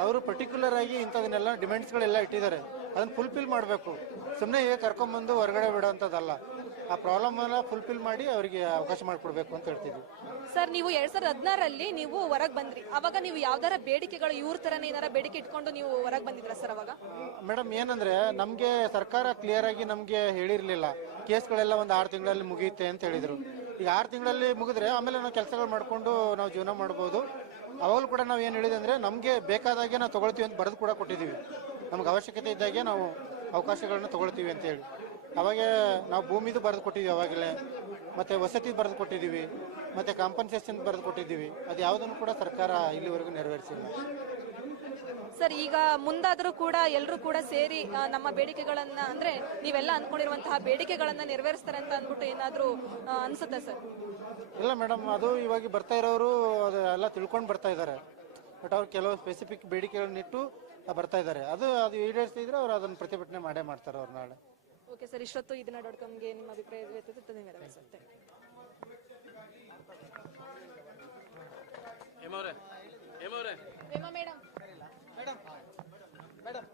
ಅವರು ಪರ್ಟಿಕ್ಯುಲರ್ ಆಗಿ ಇಂಥದನ್ನೆಲ್ಲ ಡಿಮ್ಯಾಂಡ್ಸ್ಗಳೆಲ್ಲ ಇಟ್ಟಿದ್ದಾರೆ. ಅದನ್ನು ಫುಲ್ಫಿಲ್ ಮಾಡಬೇಕು. ಸುಮ್ಮನೆ ಈಗ ಕರ್ಕೊಂಬಂದು ಹೊರಗಡೆ ಬಿಡೋಂಥದ್ದಲ್ಲ. ಆ ಪ್ರಾಬ್ಲಮ್ ಎಲ್ಲ ಫುಲ್ಫಿಲ್ ಮಾಡಿ ಅವರಿಗೆ ಅವಕಾಶ ಮಾಡಿಕೊಡ್ಬೇಕು ಅಂತ ಹೇಳ್ತಿದ್ವಿ. ಸರ್, ನೀವು 2016ರಲ್ಲಿ ನೀವು ಹೊರಗೆ ಬಂದ್ರಿ. ಅವಾಗ ನೀವು ಯಾವ್ದಾರ ಬೇಡಿಕೆಗಳು ಇವ್ರ ತರನೇ ಏನಾರ ಬೇಡಿಕೆ ಇಟ್ಕೊಂಡು ನೀವು ಹೊರಗೆ ಬಂದಿದ್ರ ಸರ್ ಅವಾಗ? ಮೇಡಮ್, ಏನಂದ್ರೆ ನಮಗೆ ಸರ್ಕಾರ ಕ್ಲಿಯರ್ ಆಗಿ ನಮಗೆ ಹೇಳಿರಲಿಲ್ಲ. ಕೇಸ್ಗಳೆಲ್ಲ ಒಂದು 6 ತಿಂಗಳಲ್ಲಿ ಮುಗಿಯುತ್ತೆ ಅಂತ ಹೇಳಿದ್ರು. ಈಗ 6 ತಿಂಗಳಲ್ಲಿ ಮುಗಿದ್ರೆ ಆಮೇಲೆ ನಾವು ಕೆಲಸಗಳು ಮಾಡಿಕೊಂಡು ನಾವು ಜೀವನ ಮಾಡ್ಬೋದು. ಅವಾಗಲೂ ಕೂಡ ನಾವು ಏನು ಹೇಳಿದೆ ಅಂದರೆ ನಮಗೆ ಬೇಕಾದಾಗೆ ನಾವು ತೊಗೊಳ್ತೀವಿ ಅಂತ ಬರೆದು ಕೂಡ ಕೊಟ್ಟಿದ್ದೀವಿ. ನಮ್ಗೆ ಅವಶ್ಯಕತೆ ಇದ್ದಾಗೆ ನಾವು ಅವಕಾಶಗಳನ್ನ ತೊಗೊಳ್ತೀವಿ ಅಂತೇಳಿ. ಅವಾಗ ನಾವು ಭೂಮಿದು ಬರೆದು ಕೊಟ್ಟಿದ್ದೀವಿ ಅವಾಗಲೇ, ಮತ್ತು ವಸತಿ ಬರೆದು ಕೊಟ್ಟಿದ್ದೀವಿ, ಮತ್ತು ಕಾಂಪನ್ಸೇಷನ್ ಬರೆದು ಕೊಟ್ಟಿದ್ದೀವಿ. ಅದು ಯಾವುದನ್ನು ಕೂಡ ಸರ್ಕಾರ ಇಲ್ಲಿವರೆಗೂ ನೆರವೇರಿಸಿಲ್ಲ. ಸರ್, ಈಗ ಮುಂದಾದರೂ ಕೂಡ ಎಲ್ಲರೂ ಕೂಡ ಸೇರಿ ನಮ್ಮ ಬೇಡಿಕೆಗಳನ್ನ, ಅಂದ್ರೆ ನೀವೆಲ್ಲ ಅಂದ್ಕೊಂಡಿರುವಂತಹ ಬೇಡಿಕೆಗಳನ್ನ ನೆರವೇರಿಸ್ತಾರೆ ಅಂತ ಅಂದ್ಬಿಟ್ಟು ಏನಾದರೂ ಅನ್ಸುತ್ತಾ ಸರ್? ಇಲ್ಲ ಮೇಡಮ್, ಅದು ಇವಾಗ ಬರ್ತಾ ಇರೋರು ಅದು ಎಲ್ಲ ತಿಳ್ಕೊಂಡು ಬರ್ತಾ ಇದ್ದಾರೆ. ಬಟ್ ಅವ್ರು ಕೆಲವು ಸ್ಪೆಸಿಫಿಕ್ ಬೇಡಿಕೆಗಳನ್ನಿಟ್ಟು ಬರ್ತಾ ಇದ್ದಾರೆ. ಅದು ಈಡೇರಿಸಿದ್ರೆ ಅವ್ರು ಅದನ್ನು ಪ್ರತಿಭಟನೆ ಮಾಡೇ ಮಾಡ್ತಾರೆ ಅವ್ರು ನಾಳೆ. ಓಕೆ ಸರ್, ಇಷ್ಟೊತ್ತು ಇದನ್ನ.comಗೆ ನಿಮ್ಮ ಅಭಿಪ್ರಾಯ ಧನ್ಯವಾದಗಳು ಸರ್. ಮೇಡಮ್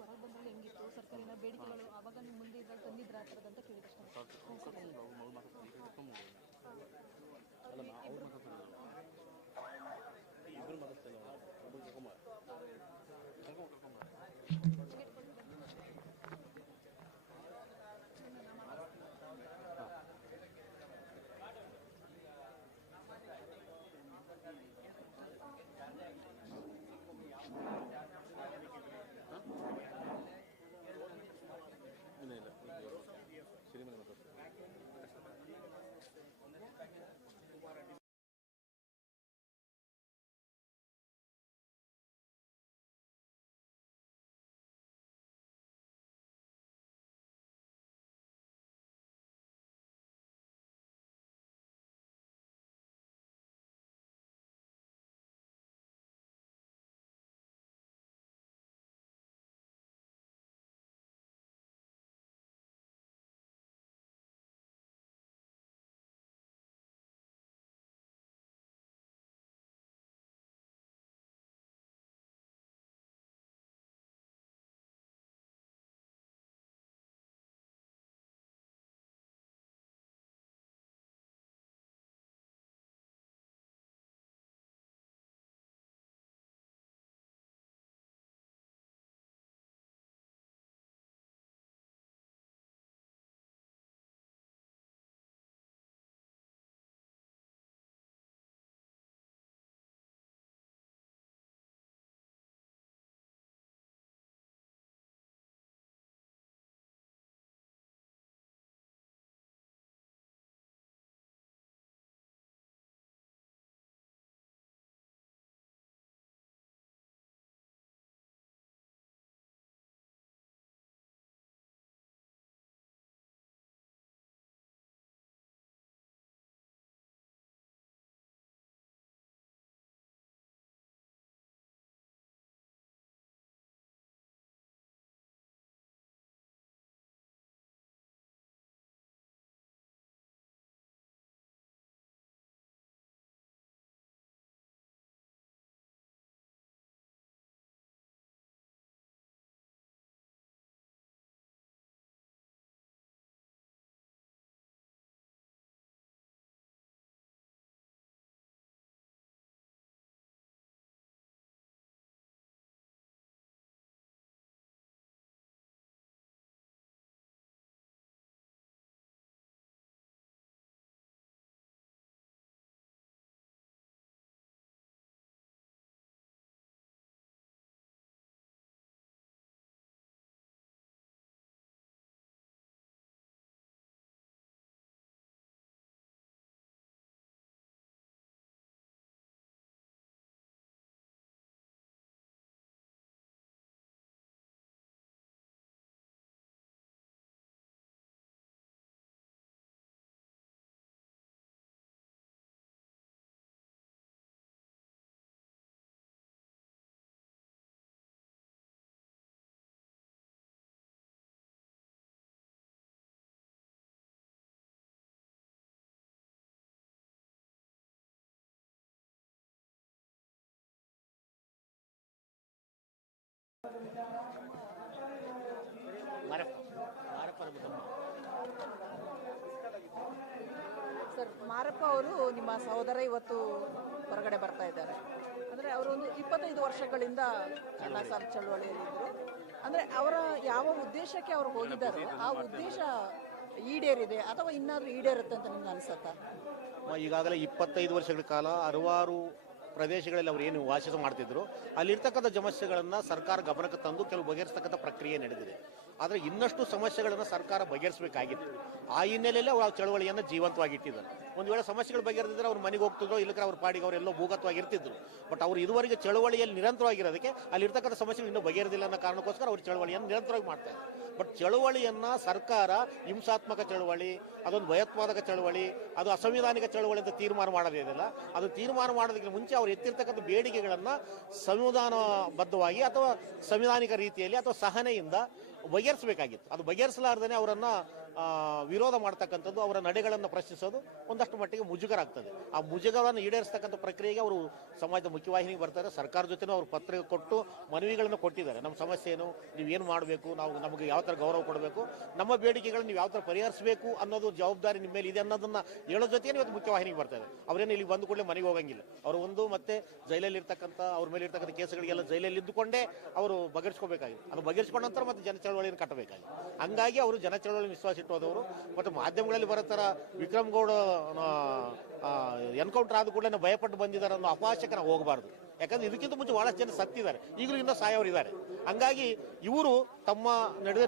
ಹೊರಗೆ ಬಂದ್ರಲ್ಲಿ ಹೆಂಗಿತ್ತು ಸರ್ಕಾರಿನ ಬೇಡಿಕೆಗಳು ಅವಾಗ ನಿಮ್ಮ ಮುಂದೆ ಇದ್ರಲ್ಲಿ ತಂದಿದ್ರ ಆ ಥರದಂತ ಕೇಳಿದಷ್ಟು ಸರ್, ಮಾರಪ್ಪ ಅವರು ನಿಮ್ಮ ಸಹೋದರ ಇವತ್ತು ಹೊರಗಡೆ ಬರ್ತಾ ಇದ್ದಾರೆ. ಅಂದರೆ ಅವರು ಒಂದು 25 ವರ್ಷಗಳಿಂದ ಅಣ್ಣಾ ಸಾಹೇಬ್ ಚಳವಳಿಯಲ್ಲಿದ್ದರು. ಅಂದರೆ ಅವರ ಯಾವ ಉದ್ದೇಶಕ್ಕೆ ಅವರು ಹೋಗಿದ್ದಾರೋ ಆ ಉದ್ದೇಶ ಈಡೇರಿದೆ ಅಥವಾ ಇನ್ನಾದರೂ ಈಡೇರುತ್ತೆ ಅಂತ ನಿಮ್ಗೆ ಅನಿಸುತ್ತಾ? ಈಗಾಗಲೇ 25 ವರ್ಷಗಳ ಕಾಲ ಹಲವಾರು ಪ್ರದೇಶಗಳಲ್ಲಿ ಅವರು ಏನು ವಾಸ ಮಾಡ್ತಿದ್ರು ಅಲ್ಲಿರ್ತಕ್ಕಂಥ ಸಮಸ್ಯೆಗಳನ್ನು ಸರ್ಕಾರ ಗಮನಕ್ಕೆ ತಂದು ಕೆಲವು ಬಗೆಹರಿಸ್ತಕ್ಕಂಥ ಪ್ರಕ್ರಿಯೆ ನಡೆದಿದೆ. ಆದರೆ ಇನ್ನಷ್ಟು ಸಮಸ್ಯೆಗಳನ್ನು ಸರ್ಕಾರ ಬಗೆಹರಿಸಬೇಕಾಗಿತ್ತು. ಆ ಹಿನ್ನೆಲೆಯಲ್ಲಿ ಅವರು ಆ ಚಳವಳಿಯನ್ನು ಜೀವಂತವಾಗಿಟ್ಟಿದ್ದಾರೆ. ಒಂದು ವೇಳೆ ಸಮಸ್ಯೆಗಳು ಬಗೆಹರಿದ್ರೆ ಅವ್ರು ಮನೆಗೆ ಹೋಗ್ತಿದ್ರು, ಇಲ್ಲಕ್ಕೆ ಅವ್ರ ಪಾಡಿಗೆ ಅವರೆಲ್ಲೋ ಭೂಗತವಾಗಿರ್ತಿದ್ರು. ಬಟ್ ಅವರು ಇದುವರೆಗೆ ಚಳವಳಿಯಲ್ಲಿ ನಿರಂತರವಾಗಿರೋದಕ್ಕೆ ಅಲ್ಲಿರ್ತಕ್ಕಂಥ ಸಮಸ್ಯೆಗಳು ಇನ್ನೂ ಬಗೆಹರಿದಿಲ್ಲ ಅನ್ನೋ ಕಾರಣಕ್ಕೋಸ್ಕರ ಅವರು ಚಳವಳಿಯನ್ನು ನಿರಂತರವಾಗಿ ಮಾಡ್ತಾರೆ. ಬಟ್ ಚಳವಳಿಯನ್ನು ಸರ್ಕಾರ ಹಿಂಸಾತ್ಮಕ ಚಳವಳಿ, ಅದೊಂದು ಭಯೋತ್ಪಾದಕ ಚಳವಳಿ, ಅದು ಅಸಂವಿಧಾನಿಕ ಚಳವಳಿ ಅಂತ ತೀರ್ಮಾನ ಮಾಡೋದಿಲ್ಲ. ಅದು ತೀರ್ಮಾನ ಮಾಡೋದಕ್ಕೆ ಮುಂಚೆ ಅವ್ರು ಎತ್ತಿರ್ತಕ್ಕಂಥ ಬೇಡಿಕೆಗಳನ್ನು ಸಂವಿಧಾನಬದ್ಧವಾಗಿ ಅಥವಾ ಸಂವಿಧಾನಿಕ ರೀತಿಯಲ್ಲಿ ಅಥವಾ ಸಹನೆಯಿಂದ ಬಗೆಹರಿಸಬೇಕಾಗಿತ್ತು. ಅದು ಬಗೆಹರಿಸಲಾರ್ದೇ ಅವರನ್ನು ವಿರೋಧ ಮಾಡ್ತಕ್ಕಂಥದ್ದು, ಅವರ ನಡೆಗಳನ್ನು ಪ್ರಶ್ನಿಸೋದು ಒಂದಷ್ಟು ಮಟ್ಟಿಗೆ ಮುಜುಗರ ಆಗ್ತದೆ. ಆ ಮುಜುಗರವನ್ನು ಈಡೇರಿಸ್ತಕ್ಕಂಥ ಪ್ರಕ್ರಿಯೆಗೆ ಅವರು ಸಮಾಜದ ಮುಖ್ಯವಾಹಿನಿಗೆ ಬರ್ತಾರೆ. ಸರ್ಕಾರ ಜೊತೆನೂ ಅವರು ಪತ್ರ ಕೊಟ್ಟು ಮನವಿಗಳನ್ನು ಕೊಟ್ಟಿದ್ದಾರೆ. ನಮ್ಮ ಸಮಸ್ಯೆ ಏನು, ನೀವೇನು ಮಾಡಬೇಕು, ನಮಗೆ ಯಾವ ಥರ ಗೌರವ ಕೊಡಬೇಕು, ನಮ್ಮ ಬೇಡಿಕೆಗಳನ್ನು ನೀವು ಯಾವ ಥರ ಪರಿಹರಿಸಬೇಕು ಅನ್ನೋದು ಜವಾಬ್ದಾರಿ ನಿಮ್ಮ ಮೇಲೆ ಇದೆ ಅನ್ನೋದನ್ನು ಹೇಳೋ ಜೊತೆಗೆ ಇವತ್ತು ಮುಖ್ಯವಾಹಿನಿಗೆ ಬರ್ತಾರೆ. ಅವರೇನು ಇಲ್ಲಿ ಬಂದು ಕೂಡಲೇ ಮನೆಗೆ ಹೋಗಂಗಿಲ್ಲ. ಅವರು ಒಂದು ಮತ್ತೆ ಜೈಲಲ್ಲಿ ಇರ್ತಕ್ಕಂಥ ಅವ್ರ ಮೇಲೆ ಇರ್ತಕ್ಕಂಥ ಕೇಸುಗಳಿಗೆಲ್ಲ ಜೈಲಲ್ಲಿ ಇದ್ದುಕೊಂಡೇ ಅವರು ಬಗೆಹರಿಸ್ಕೋಬೇಕಾಗಿದೆ. ಅದು ಬಗೆಹರಿಸ್ಕೊಂಡ ನಂತರ ಮತ್ತೆ ಜನ ಚಳವಳಿಯನ್ನು ಕಟ್ಟಬೇಕಾಗಿದೆ. ಹಂಗಾಗಿ ಅವರು ಜನ ಚಳವಳಿ ವಿಶ್ವಾಸ ಇಟ್ಟೋದವರು. ಮತ್ತು ಮಾಧ್ಯಮಗಳಲ್ಲಿ ಬರೋ ಥರ ವಿಕ್ರಮ್ ಗೌಡ ಎನ್ಕೌಂಟರ್ ಆದ ಕೂಡಲೇ ಭಯಪಟ್ಟು ಬಂದಿದ್ದಾರೆ ಅನ್ನೋ ಅಪಹಾಸ್ಯಕ್ಕೆ ನಾವು ಹೋಗಬಾರ್ದು. ಯಾಕಂದ್ರೆ ಇದಕ್ಕಿಂತ ಮುಂಚೆ ಬಹಳಷ್ಟು ಜನ ಸತ್ತಿದ್ದಾರೆ, ಈಗಲೂ ಇನ್ನೂ ಸಾಯೋರಿದ್ದಾರೆ. ಹಂಗಾಗಿ ಇವರು ತಮ್ಮ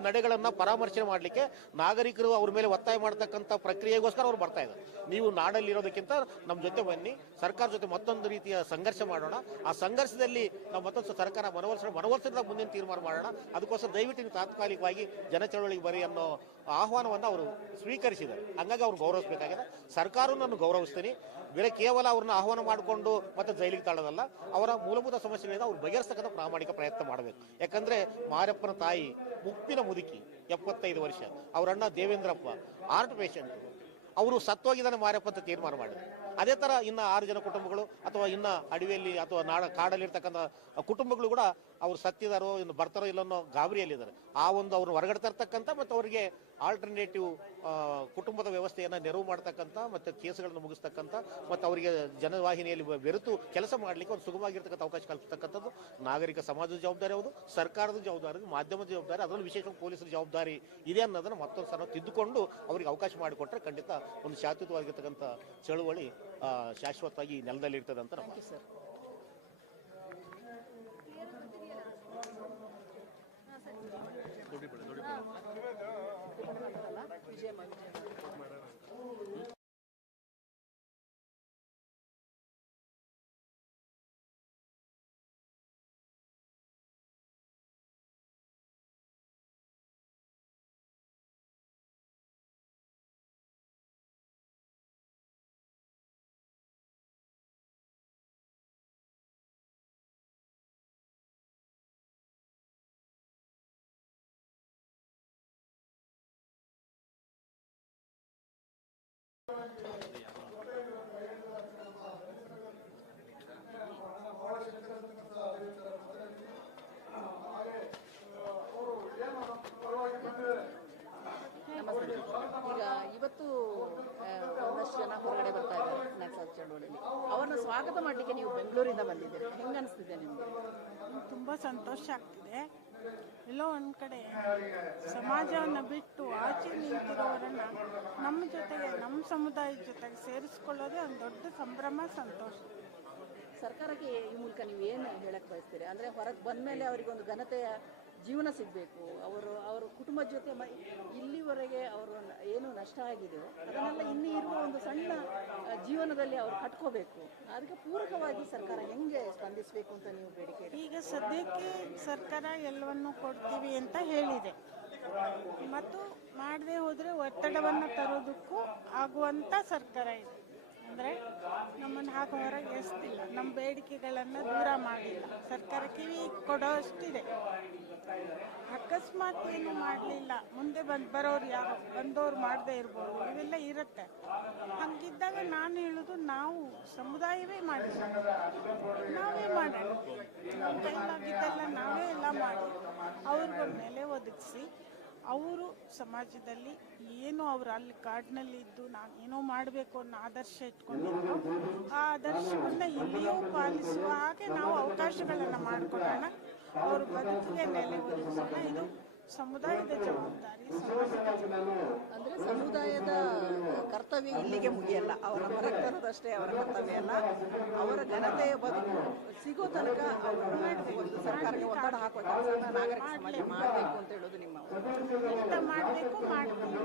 ನಡೆಗಳನ್ನು ಪರಾಮರ್ಶೆ ಮಾಡಲಿಕ್ಕೆ ನಾಗರಿಕರು ಅವ್ರ ಮೇಲೆ ಒತ್ತಾಯ ಮಾಡ್ತಕ್ಕಂಥ ಪ್ರಕ್ರಿಯೆಗೋಸ್ಕರ ಅವ್ರು ಬರ್ತಾ ಇದ್ದಾರೆ. ನೀವು ನಾಡಲ್ಲಿರೋದಕ್ಕಿಂತ ನಮ್ಮ ಜೊತೆ ಬನ್ನಿ, ಸರ್ಕಾರ ಜೊತೆ ಮತ್ತೊಂದು ರೀತಿಯ ಸಂಘರ್ಷ ಮಾಡೋಣ. ಆ ಸಂಘರ್ಷದಲ್ಲಿ ನಾವು ಮತ್ತೊಂದು ಸರ್ಕಾರ ಮನವೊಲಿಸಿದಾಗ ಮುಂದಿನ ತೀರ್ಮಾನ ಮಾಡೋಣ. ಅದಕ್ಕೋಸ್ಕರ ದಯವಿಟ್ಟು ನೀವು ತಾತ್ಕಾಲಿಕವಾಗಿ ಜನ ಚಳವಳಿಗೆ ಬರಿ ಅನ್ನೋ ಆಹ್ವಾನವನ್ನು ಅವರು ಸ್ವೀಕರಿಸಿದ್ದಾರೆ. ಹಂಗಾಗಿ ಅವ್ರು ಗೌರವಿಸಬೇಕಾಗಿದೆ. ಸರ್ಕಾರವೂ ನಾನು ಗೌರವಿಸ್ತೀನಿ. ಬೇರೆ ಕೇವಲ ಅವ್ರನ್ನ ಆಹ್ವಾನ ಮಾಡಿಕೊಂಡು ಮತ್ತೆ ಜೈಲಿಗೆ ತಾಳೋದಲ್ಲ, ಅವರ ಮೂಲಭೂತ ಸಮಸ್ಯೆಗಳಿಂದ ಅವ್ರು ಬಗೆಹರಿಸ್ತಕ್ಕಂಥ ಪ್ರಾಮಾಣಿಕ ಪ್ರಯತ್ನ ಮಾಡಬೇಕು. ಯಾಕಂದ್ರೆ ಮಾರಪ್ಪನ ತಾಯಿ ಮುಪ್ಪಿನ ಮುದುಕಿ, 75 ವರ್ಷ. ಅವರ ಅಣ್ಣ ದೇವೇಂದ್ರಪ್ಪ ಹಾರ್ಟ್ ಪೇಷಂಟ್, ಅವರು ಸತ್ತೋಗಿದ್ದಾನೆ ಮಾರಪ್ಪ ಅಂತ ತೀರ್ಮಾನ ಮಾಡಿದ್ರು. ಅದೇ ಥರ ಇನ್ನು 6 ಜನ ಕುಟುಂಬಗಳು ಅಥವಾ ಇನ್ನು ಅಡವಿಯಲ್ಲಿ ಅಥವಾ ಕಾಡಲ್ಲಿರ್ತಕ್ಕಂಥ ಕುಟುಂಬಗಳು ಕೂಡ ಅವ್ರು ಸತ್ತಿದಾರೋ ಇನ್ನು ಬರ್ತಾರೋ ಇಲ್ಲನ್ನೋ ಗಾಬರಿಯಲ್ಲಿದ್ದಾರೆ. ಆ ಒಂದು ಅವ್ರನ್ನ ಹೊರಗಡೆ ತರ್ತಕ್ಕಂಥ ಮತ್ತು ಅವರಿಗೆ ಆಲ್ಟರ್ನೇಟಿವ್ ಕುಟುಂಬದ ವ್ಯವಸ್ಥೆಯನ್ನು ನೆರವು ಮಾಡ್ತಕ್ಕಂಥ ಮತ್ತು ಕೇಸುಗಳನ್ನು ಮುಗಿಸ್ತಕ್ಕಂಥ ಮತ್ತು ಅವರಿಗೆ ಜನವಾಹಿನಿಯಲ್ಲಿ ಬೆರೆತು ಕೆಲಸ ಮಾಡಲಿಕ್ಕೆ ಒಂದು ಸುಗಮವಾಗಿರ್ತಕ್ಕಂಥ ಅವಕಾಶ ಕಲ್ಪಿಸ್ತಕ್ಕಂಥದ್ದು ನಾಗರಿಕ ಸಮಾಜದ ಜವಾಬ್ದಾರಿ, ಹೌದು, ಸರ್ಕಾರದ ಜವಾಬ್ದಾರಿ, ಮಾಧ್ಯಮದ ಜವಾಬ್ದಾರಿ, ಅದರಲ್ಲೂ ವಿಶೇಷವಾಗಿ ಪೊಲೀಸರ ಜವಾಬ್ದಾರಿ ಇದೆ ಅನ್ನೋದನ್ನು ಮತ್ತೊಂದು ಸಲ ತಿದ್ದುಕೊಂಡು ಅವರಿಗೆ ಅವಕಾಶ ಮಾಡಿಕೊಟ್ರೆ ಖಂಡಿತ ಒಂದು ಶಾಶ್ವತವಾಗಿರ್ತಕ್ಕಂಥ ಚಳುವಳಿ ಶಾಶ್ವತವಾಗಿ ನೆಲದಲ್ಲಿ ಇರ್ತದೆ ಅಂತ ನಾವು ಈಗ ಇವತ್ತು ಒಂದಷ್ಟು ಜನ ಹೊರಗಡೆ ಬರ್ತಾ ಇದ್ದಾರೆ ನಕ್ಸಲ್ ಚಳವಳಿಯಲ್ಲಿ. ಅವ್ರನ್ನ ಸ್ವಾಗತ ಮಾಡಲಿಕ್ಕೆ ನೀವು ಬೆಂಗಳೂರಿಂದ ಬಂದಿದ್ದೀರಿ, ಹೆಂಗೆ ಅನಿಸ್ತಿದೆ ನಿಮಗೆ? ತುಂಬ ಸಂತೋಷ ಆಗ್ತಿದೆ. ಎಲ್ಲೋ ಒಂದು ಕಡೆ ಸಮಾಜವನ್ನು ಬಿಟ್ಟು ಆಚೆ ನಿಂತಿರೋರನ್ನು ನಮ್ಮ ಜೊತೆಗೆ, ನಮ್ಮ ಸಮುದಾಯದ ಜೊತೆಗೆ ಸೇರಿಸ್ಕೊಳ್ಳೋದೇ ಒಂದು ದೊಡ್ಡ ಸಂಭ್ರಮ, ಸಂತೋಷ. ಸರ್ಕಾರಕ್ಕೆ ಈ ಮೂಲಕ ನೀವು ಏನು ಹೇಳಕ್ಕೆ ಬಯಸ್ತೀರಿ? ಅಂದರೆ ಹೊರಗೆ ಬಂದ ಮೇಲೆ ಅವರಿಗೊಂದು ಘನತೆಯ ಜೀವನ ಸಿಗಬೇಕು. ಅವರ ಕುಟುಂಬದ ಜೊತೆ ಇಲ್ಲಿವರೆಗೆ ಅವರು ಏನು ನಷ್ಟ ಆಗಿದೆಯೋ ಅದನ್ನೆಲ್ಲ ಇನ್ನೂ ಇರುವ ಒಂದು ಸಣ್ಣ ಜೀವನದಲ್ಲಿ ಅವರು ಕಟ್ಕೋಬೇಕು. ಅದಕ್ಕೆ ಪೂರಕವಾಗಿ ಸರ್ಕಾರ ಹೆಂಗೆ ಸ್ಪಂದಿಸಬೇಕು ಅಂತ ನೀವು ಬೇಡಿಕೆ? ಈಗ ಸದ್ಯಕ್ಕೆ ಸರ್ಕಾರ ಎಲ್ಲವನ್ನು ಕೊಡ್ತೀವಿ ಅಂತ ಹೇಳಿದೆ, ಮತ್ತು ಮಾಡದೆ ಹೋದರೆ ಒತ್ತಡವನ್ನು ತರೋದಕ್ಕೂ ಆಗುವಂಥ ಸರ್ಕಾರ ಇದೆ. ಅಂದರೆ ನಮ್ಮನ್ನು ಹಾಗೆ ಹೊರಗೆ ಎಸ್ತಿಲ್ಲ, ನಮ್ಮ ಬೇಡಿಕೆಗಳನ್ನು ದೂರ ಮಾಡಿಲ್ಲ. ಸರ್ಕಾರ ಕಿವಿ ಕೊಡೋಷ್ಟಿದೆ. ಅಕಸ್ಮಾತ್ ಏನು ಮಾಡಲಿಲ್ಲ, ಮುಂದೆ ಬರೋರು ಯಾರು ಬಂದವ್ರು ಮಾಡದೇ ಇರ್ಬೋದು, ಇವೆಲ್ಲ ಇರುತ್ತೆ. ಹಂಗಿದ್ದಾಗ ನಾನು ಹೇಳೋದು ಹೇಳೋದು ನಾವು ಸಮುದಾಯವೇ ಮಾಡಿರೋದು, ನಾವೇ ಮಾಡೋಣ, ನಮ್ಮ ಕೈಲಾಗಿದ್ದೆಲ್ಲ ನಾವೇ ಎಲ್ಲ ಮಾಡಿ ಅವ್ರಿಗೊಂದು ನೆಲೆ ಒದಗಿಸಿ ಅವರು ಸಮಾಜದಲ್ಲಿ ಏನು ಅವರು ಅಲ್ಲಿ ಕಾಡಿನಲ್ಲಿ ಇದ್ದು ನಾನು ಏನೋ ಮಾಡಬೇಕು ಅನ್ನೋ ಆದರ್ಶ ಇಟ್ಕೊಂಡಿದ್ರು, ಆ ಆದರ್ಶವನ್ನು ಇಲ್ಲಿಯೂ ಪಾಲಿಸುವ ಹಾಗೆ ನಾವು ಅವಕಾಶಗಳನ್ನು ಮಾಡಿಕೊಡೋಣ, ಅವ್ರ ಬದುಕಿಗೆ ನೆಲೆ ಒದಗಿಸೋಣ. ಇದು ಸಮುದಾಯದ ಜವಾಬ್ದಾರಿ, ಸಮಾಜದ ಜವಾಬ್ದಾರಿ. ಅಂದರೆ ಸಮುದಾಯದ ಕರ್ತವ್ಯ ಇಲ್ಲಿಗೆ ಮುಗಿಯಲ್ಲ, ಅವರ ಹೊರಗೆ ತರೋದಷ್ಟೇ ಅವರ ಕರ್ತವ್ಯ ಅಲ್ಲ, ಅವರ ಘನತೆಯ ಬದುಕು ಸಿಗೋ ತನಕ ಒಂದು ಸರ್ಕಾರಕ್ಕೆ ಒತ್ತಡ ಹಾಕೋ ಕೆಲಸನ ನಾಗರಿಕ ಸಮಾಜ ಮಾಡಬೇಕು ಅಂತ ಹೇಳೋದು ನಿಮ್ಮ ಮಾಡಬೇಕು, ಮಾಡ್ತೀವಿ.